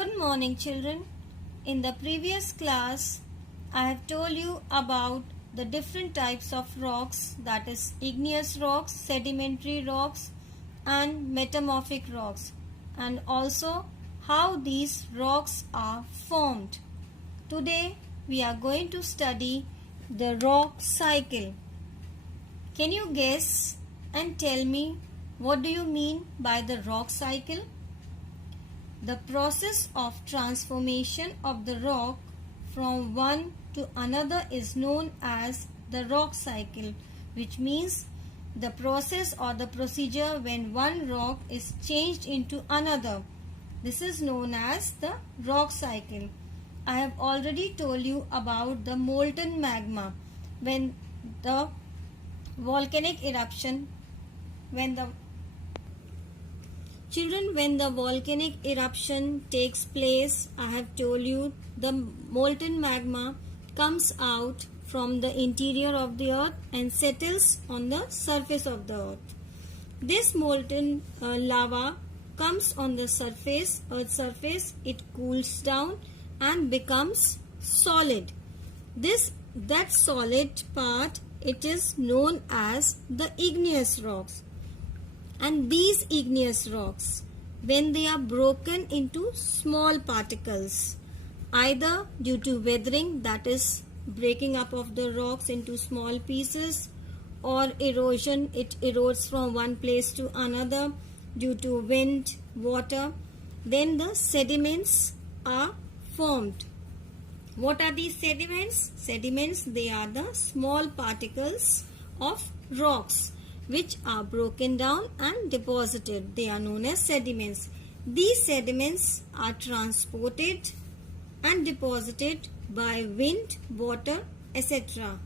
Good morning, children. In the previous class, I have told you about the different types of rocks, that is igneous rocks, sedimentary rocks and metamorphic rocks, and also how these rocks are formed. Today we are going to study the rock cycle. Can you guess and tell me what do you mean by the rock cycle? The process of transformation of the rock from one to another is known as the rock cycle, which means the process or the procedure when one rock is changed into another. This is known as the rock cycle. I have already told you about the molten magma. When the volcanic eruption, when the volcanic eruption takes place, I have told you the molten magma comes out from the interior of the earth and settles on the surface of the earth. This molten lava comes on the surface, earth's surface, it cools down and becomes solid. That solid part, it is known as the igneous rocks. And these igneous rocks, when they are broken into small particles, either due to weathering, that is breaking up of the rocks into small pieces, or erosion, it erodes from one place to another due to wind, water, then the sediments are formed. What are these sediments? Sediments, they are the small particles of rocks which are broken down and deposited. They are known as sediments. These sediments are transported and deposited by wind, water, etc.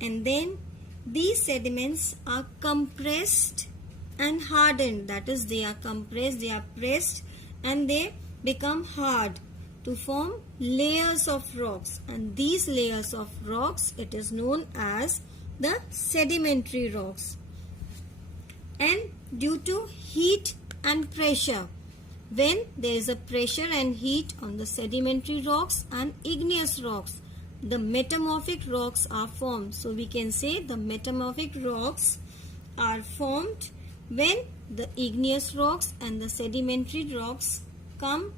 And then these sediments are compressed and hardened. That is, they are compressed, they are pressed and they become hard to form layers of rocks. And these layers of rocks, it is known as the sedimentary rocks. And due to heat and pressure, when there is a pressure and heat on the sedimentary rocks and igneous rocks, the metamorphic rocks are formed. So we can say the metamorphic rocks are formed when the igneous rocks and the sedimentary rocks come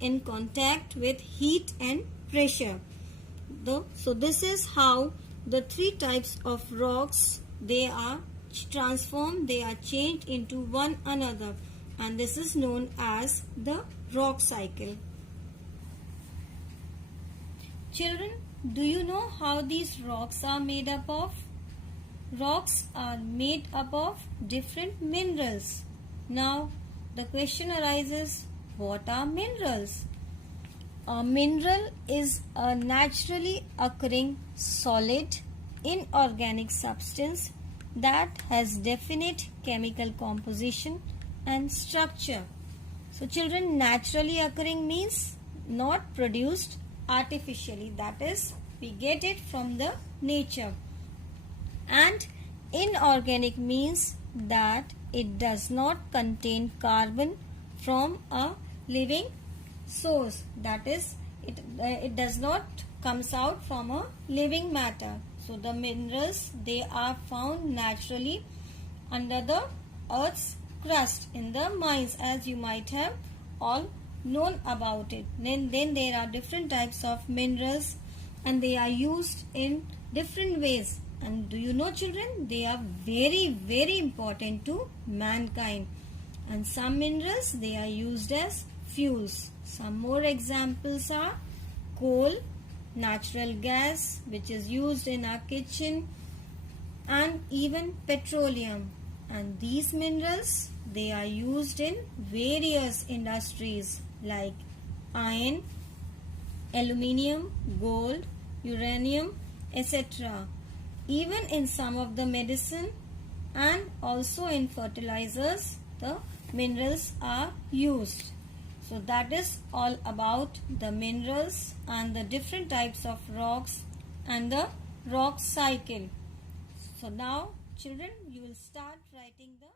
in contact with heat and pressure. So this is how the three types of rocks, they are transformed, they are changed into one another, and this is known as the rock cycle. Children, do you know how these rocks are made up of? Rocks are made up of different minerals. Now the question arises, what are minerals? A mineral is a naturally occurring solid inorganic substance that has definite chemical composition and structure. So children, naturally occurring means not produced artificially, that is, we get it from the nature. And inorganic means that it does not contain carbon from a living source, that is, it does not comes out from a living matter. So the minerals, they are found naturally under the earth's crust in the mines, as you might have all known about it. Then there are different types of minerals and they are used in different ways. And do you know, children, they are very, very important to mankind. And some minerals, they are used as fuels. Some more examples are coal, natural gas, which is used in our kitchen, and even petroleum. And these minerals, they are used in various industries like iron, aluminium, gold, uranium, etc. Even in some of the medicine and also in fertilizers, the minerals are used. So that is all about the minerals and the different types of rocks and the rock cycle. So now, children, you will start writing the